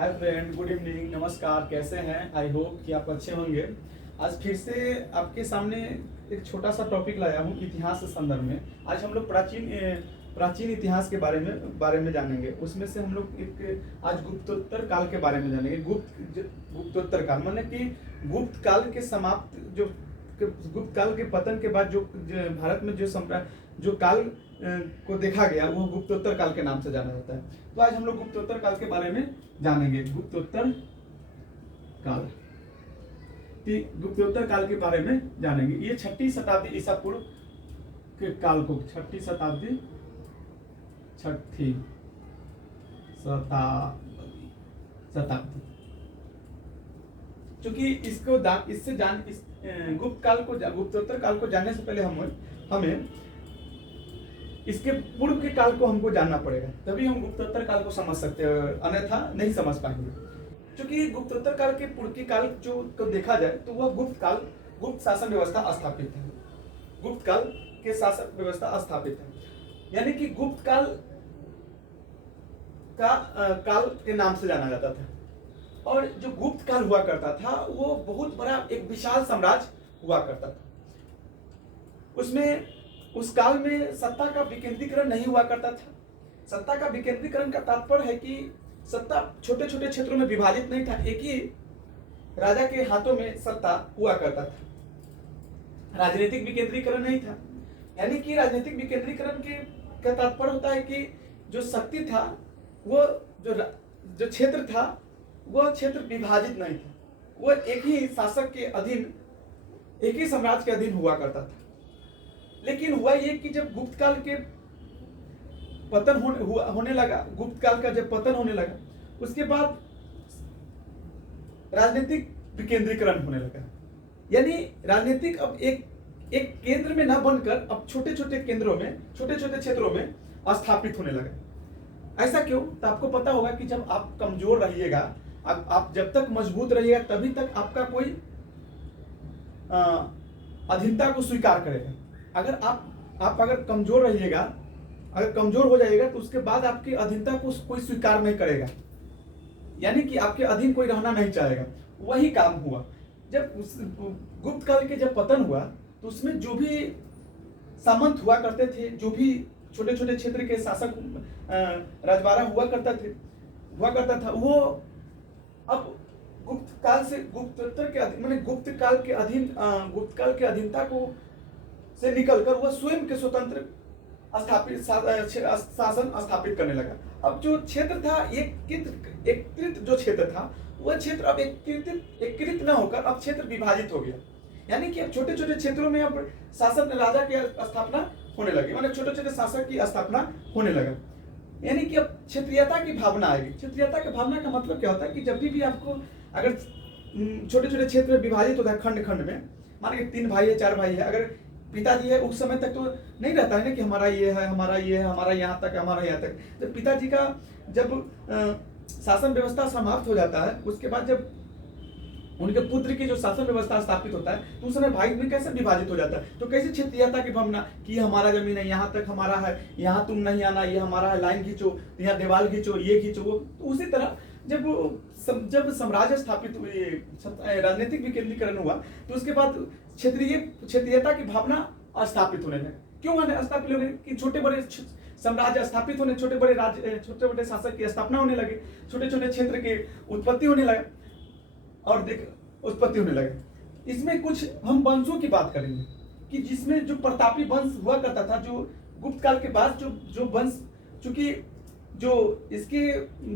Hi friend, good evening, नमस्कार। कैसे हैं? आई होप कि आप अच्छे होंगे। आज फिर से आपके सामने एक छोटा सा टॉपिक लाया हूँ इतिहास के संदर्भ में। आज हम लोग प्राचीन इतिहास के बारे में जानेंगे। उसमें से हम लोग एक आज गुप्तोत्तर काल के बारे में जानेंगे। गुप्तोत्तर काल माने कि गुप्त काल के समाप्त गुप्त काल के पतन के बाद जो भारत में जो काल को देखा गया वो गुप्तोत्तर काल के नाम से जाना जाता है। तो आज हम लोग गुप्तोत्तर काल के बारे में जानेंगे। गुप्तोत्तर काल के बारे में जानेंगे। ये 6वीं शताब्दी ईसा पूर्व के काल को 6वीं शताब्दी क्योंकि गुप्तोत्तर काल को जानने से पहले हमें इसके पूर्व के काल को हमको जानना पड़ेगा, तभी हम गुप्तोत्तर काल को समझ सकते हैं, अन्यथा नहीं समझ पाएंगे। क्योंकि गुप्तोत्तर काल के पूर्व के काल को देखा जाए तो वह गुप्त शासन व्यवस्था स्थापित है। गुप्त काल के शासन व्यवस्था स्थापित है, यानी कि गुप्त काल काल के नाम से जाना जाता था। और जो गुप्त काल हुआ करता था वो बहुत बड़ा एक विशाल साम्राज्य हुआ करता था। उस काल में सत्ता का विकेंद्रीकरण नहीं हुआ करता था। सत्ता का विकेंद्रीकरण का तात्पर्य है कि सत्ता छोटे छोटे क्षेत्रों में विभाजित नहीं था, एक ही राजा के हाथों में सत्ता हुआ करता था। राजनीतिक विकेंद्रीकरण नहीं था, यानी कि राजनीतिक विकेंद्रीकरण का तात्पर्य होता है कि जो शक्ति था वो जो क्षेत्र था वह क्षेत्र विभाजित नहीं था, वह एक ही शासक के अधीन, एक ही साम्राज्य के अधीन हुआ करता था। लेकिन हुआ ये कि जब गुप्त काल के पतन होने लगा, गुप्त काल का जब पतन होने लगा, उसके बाद राजनीतिक विकेंद्रीकरण होने लगा। यानी राजनीतिक अब एक केंद्र में न बनकर अब छोटे छोटे केंद्रों में, छोटे छोटे क्षेत्रों में स्थापित होने लगा। ऐसा क्यों? तो आपको पता होगा कि जब आप कमजोर रहिएगा, आप जब तक मजबूत रहिएगा तभी तक आपका कोई अधीनता को स्वीकार करेगा। अगर आप अगर कमजोर रहिएगा, अगर कमजोर हो जाइएगा तो उसके बाद आपकी अधीनता को कोई स्वीकार नहीं करेगा, यानी कि आपके अधीन कोई रहना नहीं चाहेगा। वही काम हुआ जब गुप्त काल के जब पतन हुआ, तो उसमें जो भी सामंत हुआ करते थे, जो भी छोटे छोटे क्षेत्र के शासक राजवाड़ा हुआ करता था, वो अब गुप्त काल के अधीनता को से निकलकर वह स्वयं के स्वतंत्र शासन स्थापित करने लगा। अब जो क्षेत्र था, एकीकृत जो क्षेत्र था, वह क्षेत्र अब एकीकृत न होकर अब क्षेत्र विभाजित हो गया। यानी कि अब छोटे छोटे क्षेत्रों में अब शासन राजा की स्थापना होने लगी, मतलब छोटे छोटे शासक की स्थापना होने लगा। यानी कि अब क्षेत्रीयता की भावना आएगी। क्षेत्रीयता की भावना का मतलब क्या होता है कि जब भी आपको अगर छोटे छोटे क्षेत्र में विभाजित होता है, खंड खंड में, मान के 3 भाई है, 4 भाई है, अगर पिताजी है उस समय तक तो नहीं रहता है ना कि हमारा ये है, हमारा ये है, हमारा यहाँ तक, हमारा यहाँ तक। जब पिताजी का जब शासन व्यवस्था समाप्त हो जाता है, उसके बाद जब उनके पुत्र की जो शासन व्यवस्था स्थापित होता है, तो उस समय भाई में कैसे विभाजित हो जाता है। तो कैसे क्षेत्रीयता की भावना कि हमारा जमीन है, यहाँ तक हमारा है, यहाँ तुम नहीं आना, ये हमारा है, लाइन खींचो, यहाँ दीवार खींचो, ये खींचो, वो। तो उसी तरह जब साम्राज्य स्थापित हुए, राजनीतिक विकेंद्रीकरण हुआ, तो उसके बाद क्षेत्रीयता की भावना स्थापित होने लगी। क्यों स्थापित होने? कि छोटे बड़े साम्राज्य स्थापित होने, छोटे बड़े शासक की स्थापना होने लगे, छोटे छोटे क्षेत्र के उत्पत्ति होने लगा। इसमें कुछ हम वंशों की बात करेंगे कि जिसमें जो प्रतापी वंश हुआ करता था, जो गुप्त काल के बाद जो वंश, चूंकि जो इसके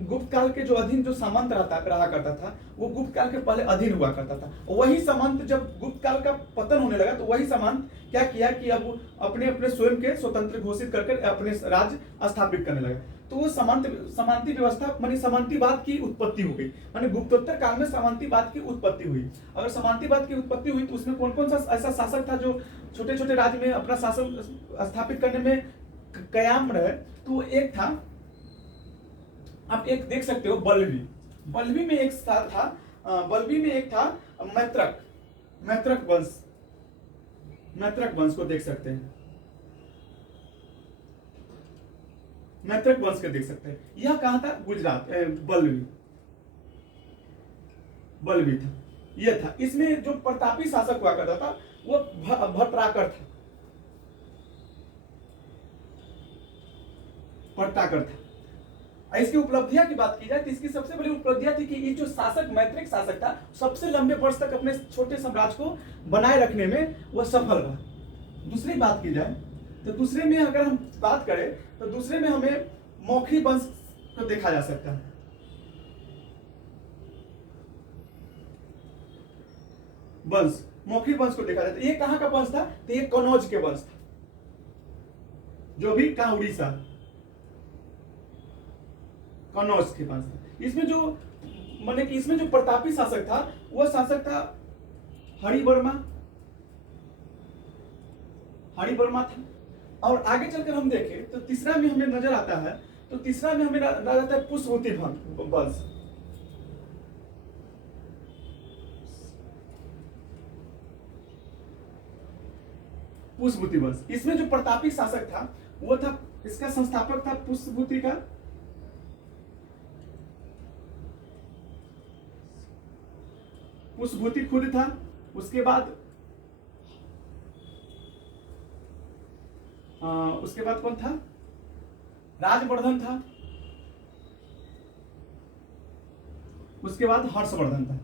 गुप्त काल के जो अधीन जो सामंत रहा करता था, वो गुप्त काल के पहले अधीन हुआ करता था। वही सामंत जब गुप्त काल का पतन होने लगा, तो वही सामंत क्या किया कि अब अपने स्वयं के स्वतंत्र घोषित करके अपने राज्य स्थापित करने लगा। तो वो सामंती व्यवस्था मानी सामंतीवाद की उत्पत्ति हो गई। मानी गुप्तोत्तर काल में सामंतीवाद की उत्पत्ति हुई। अगर सामंतीवाद की उत्पत्ति हुई तो उसमें कौन कौन सा ऐसा शासक था जो छोटे छोटे राज्य में अपना शासन स्थापित करने में कायम रहे? तो एक था, आप एक देख सकते हो, बल्लवी में एक था मैत्रक वंश को देख सकते हैं। मैत्रक वंश के देख सकते हैं। यह कहाँ था? गुजरात, बल्लवी। बल भी था। यह था, इसमें जो प्रतापी शासक हुआ करता था वो भट्टाकर था, भट्टाकर था। इसकी उपलब्धियां की बात की जाए तो इसकी सबसे बड़ी उपलब्धियां थी कि ये जो शासक मैत्रिक शासक था सबसे लंबे वर्ष तक अपने छोटे साम्राज्य को बनाए रखने में वह सफल रहा। दूसरी बात की जाए तो दूसरे में अगर हम बात करें तो दूसरे में हमें मौखरी वंश को देखा जा सकता है। वंश, मौखरी वंश को देखा जाता है। ये कहां का वंश था? तो ये कनौज के वंश था, जो भी कहा उड़ीसा, कनौज के पास था। इसमें जो माने कि इसमें जो प्रतापी शासक था वह शासक था हरिवर्मा, हरिवर्मा था। और आगे चलकर हम देखें तो तीसरा में हमें नजर आता है, तो तीसरा में हमें नजर आता है पुष्पवती वंश। पुष्पवती वंश, इसमें जो प्रतापी शासक था वो था, इसका संस्थापक था पुष्पवती का पुष्पवती खुद था। उसके बाद कौन था? राजवर्धन था। उसके बाद हर्षवर्धन था।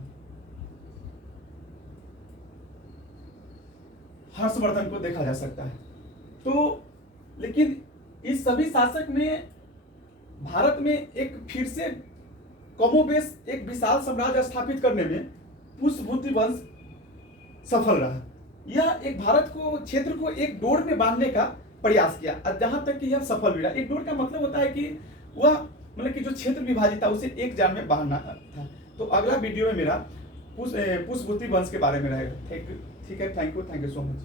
हर्षवर्धन को देखा जा सकता है। तो लेकिन इस सभी शासक में भारत में एक फिर से कमोबेश एक विशाल साम्राज्य स्थापित करने में पुष्पवती वंश सफल रहा। यह एक भारत को, क्षेत्र को एक डोर में बांधने का प्रयास किया, जहां तक कि यह सफल भी रहा। एक डोर का मतलब होता है कि वह मतलब कि जो क्षेत्र विभाजित था उसे एक जाल में बांधना था। तो अगला वीडियो में मेरा पुष्पवती वंश के बारे में रहेगा। ठीक है, थैंक यू सो मच।